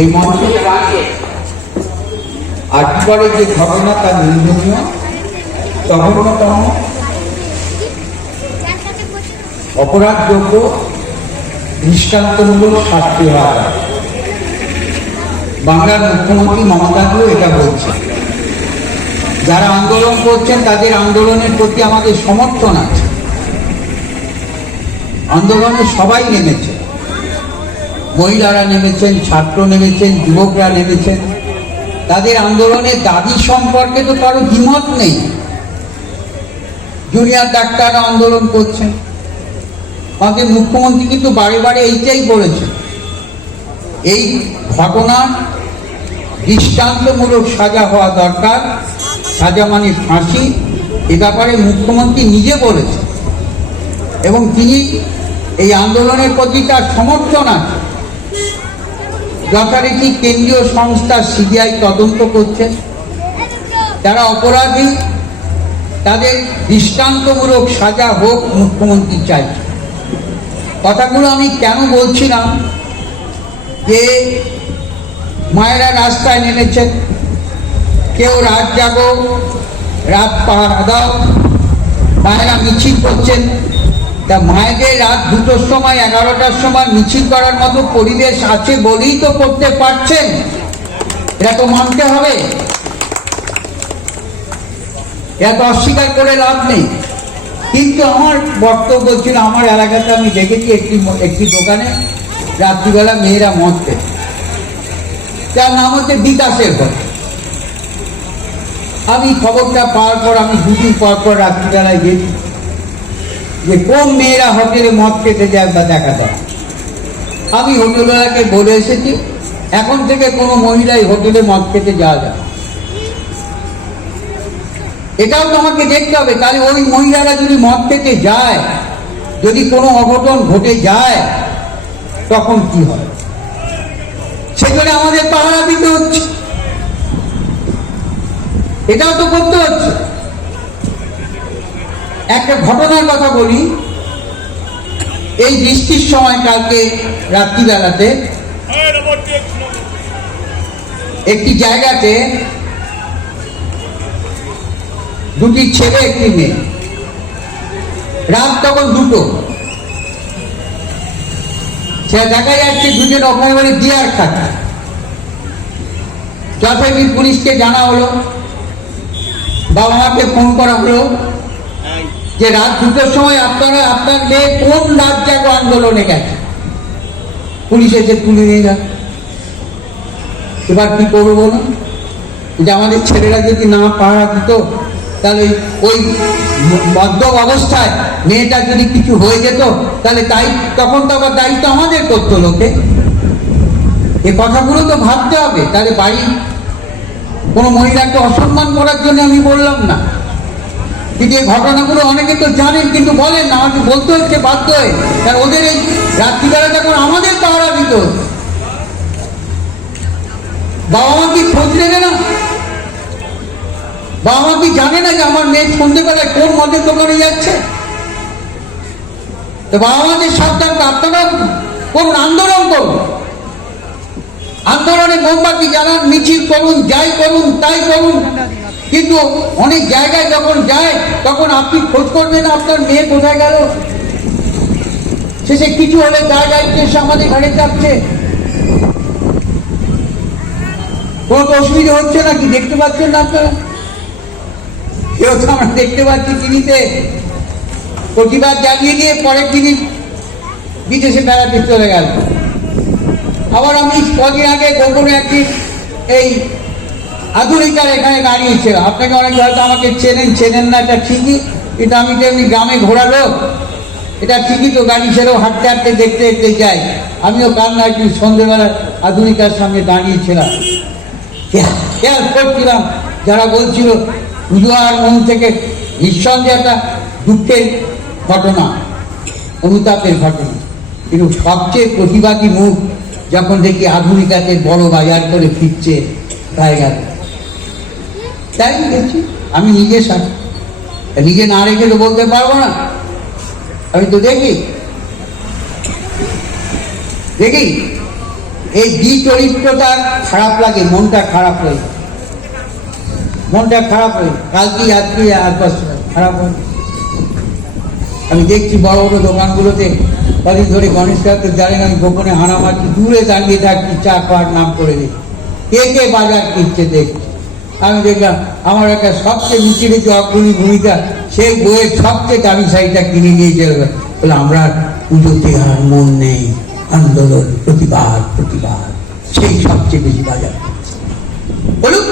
এই মঞ্চে আজকের যে ঘটনা তা নিন্দনীয়, জঘন্যতম, অপরাধযোগ্য, দৃষ্টান্তমূলক শাস্তি হওয়া। বাংলার মুখ্যমন্ত্রী মমতাকেও এটা বলছে। যারা আন্দোলন করছেন তাদের আন্দোলনের প্রতি আমাদের সমর্থন আছে। আন্দোলনে সবাই নেমেছে, মহিলারা নেমেছেন, ছাত্র নেমেছেন, যুবকরা নেমেছেন। তাদের আন্দোলনের দাবি সম্পর্কে তো কারো দ্বিমত নেই। জুনিয়র ডাক্তাররা আন্দোলন করছেন। আমাদের মুখ্যমন্ত্রী কিন্তু বারে বারে এইটাই বলেছেন, এই ঘটনার দৃষ্টান্তমূলক সাজা হওয়া দরকার, সাজা মানে ফাঁসি। এ ব্যাপারে মুখ্যমন্ত্রী নিজে বলেছেন এবং তিনি এই আন্দোলনের প্রতি তার সমর্থন আছে। যথারীতি কেন্দ্রীয় সংস্থা সিবিআই তদন্ত করছেন, যারা অপরাধী তাদের দৃষ্টান্তমূলক সাজা হোক মুখ্যমন্ত্রী চাইছেন। কথাগুলো আমি কেন বলছিলাম, যে মায়েরা রাস্তায় নেমেছেন, কেউ রাত জাগো, রাত পাহারা দাও, মায়েরা মিছিল করছেন। তা মায়েদের রাত 2টোর সময় 11টার সময় মিছিল করার মতো পরিবেশ আছে বলেই তো করতে পারছেন, এটা তো মানতে হবে। এটা তো অস্বীকার করে লাভ নেই। কিন্তু আমার বক্তব্য ছিল, আমার এলাকাতে আমি দেখেছি একটি দোকানে রাত্রিবেলা মেয়েরা মদ খেত, তার নাম হচ্ছে বিকাশের ঘর। আমি খবরটা পাওয়ার পর আমি 2 দিন পর রাত্রিবেলায় গেছি, যে কোন মেয়েরা হোটেলে মদ খেতে যায় বা দেখা যায়। আমি হোটেলওয়ালাকে বলে এসেছি, এখন থেকে কোনো মহিলাই হোটেলে মদ খেতে যাওয়া যায়। এটাও তো আমাকে দেখতে হবে। তাহলে ওই মহিলারা যদি মদ খেতে যায়, যদি কোনো অঘটন ঘটে যায়, তখন কি হয়? সেখানে আমাদের পাহারা দিতে হচ্ছে, এটাও তো করতে হচ্ছে। একটা ঘটনার কথা বলি। এই বৃষ্টির সময় কালকে রাত্রিবেলাতে একটি জায়গাতে 2টি ছেলে, একটি মেয়ে, রাত তখন 2টো, সে দেখা যাচ্ছে 2জন ওখানে ডিয়ার খাচ্ছে। যথারীতি পুলিশকে জানা হলো, বাবা মাকে ফোন করা হলো যে রাত 2টোর সময় আপনার মেয়ে কোন রাত জাগো আন্দোলনে গেছে। পুলিশ এসে তুলে নিয়ে গেল। এবার কি করবো বলুন? যে আমাদের ছেলেরা যদি না পাহারা দিত, তাহলে ওই মদ্য অবস্থায় মেয়েটা যদি কিছু হয়ে যেত, তাহলে তখন তো আবার দায়িত্ব আমাদের করতো লোকে। এ কথাগুলো তো ভাবতে হবে। তাহলে বাড়ি কোনো মহিলাকে অসম্মান করার জন্য আমি বললাম না, কিন্তু এই ঘটনাগুলো অনেকে তো জানেন কিন্তু বলেন না। আমাকে বলতে হচ্ছে বাধ্য হয়ে, কারণ ওদের এই রাত্রিবেলা যখন আমাদের পাহারা দিত, বাবা মা কি খোঁজ নেবে না? বাবা মা কি জানে না যে আমার মেয়ে সন্ধ্যেবেলায় কোন মদের দোকানে যাচ্ছে? তো বাবা মাদের সাবধান, আপনারা কোন আন্দোলন করুন, আন্দোলনে মোমবাতি জ্বালান, মিছিল করুন, যাই করুন তাই করুন, কিন্তু অনেক জায়গায় যখন যায় তখন আপনি খোঁজ করবেন আপনার মেয়ে কোথায় গেল। শেষে কিছু হলে তার দায়িত্ব এসে আমাদের ঘরে যাচ্ছে। কোনো তো অসুবিধা হচ্ছে না কি? দেখতে পাচ্ছেন না আপনারা? কেউ তো আমরা দেখতে পাচ্ছি টিভিতে, প্রতিবাদ জানিয়ে দিয়ে পরের দিনই বিদেশে বেড়াতে চলে গেল। আবার আমি কদিন আগে গোপনে একটি এই আধুনিকার এখানে দাঁড়িয়েছিলাম। আপনাকে অনেকে হয়তো আমাকে চেনেন না, এটা ঠিকই, কিন্তু আমি তো এমনি গ্রামে ঘোরা লোক, এটা ঠিকই তো। গাড়ি ছেড়েও হাঁটতে হাঁটতে দেখতে দেখতে যাই। আমিও কাল না একটু সন্ধ্যেবেলা আধুনিকার সামনে দাঁড়িয়েছিলাম, খেয়াল করছিলাম যারা বলছিল উদার মন থেকে। নিঃসন্দেহে একটা দুঃখের ঘটনা, অনুতাপের ঘটনা, কিন্তু সবচেয়ে প্রতিবাদী মুখ যখন দেখি আধুনিকাতে বড় বাজার করে ফিরছে গায়ে গেল। তাই দেখছি আমি নিজে না রেখে তো বলতে পারবো না। আমি তো দেখি এই চরিত্রটা খারাপ লাগে, মনটা খারাপ হয়ে, কালকে আজকে আর খারাপ হয়। আমি দেখছি বড় বড় দোকানগুলোতে কদিন ধরে গণেশ ঠাকুর জানেন, আমি গোপনে হানা মারছি, দূরে দাঁড়িয়ে থাকছি, চা খাওয়ার নাম করে দিই, কে কে বাজার কিনছে দেখছি। আমি দেখলাম আমার একটা সবচেয়ে মিছিলে যে অগ্রণী ভূমিকা, সেই বইয়ের সবচেয়ে দামি শাড়িটা কিনে নিয়ে চলে বলে আমরা পুজোতে আর মন নেই, আন্দোলন, প্রতিবাদ, সেই সবচেয়ে বেশি বাজার বলুন।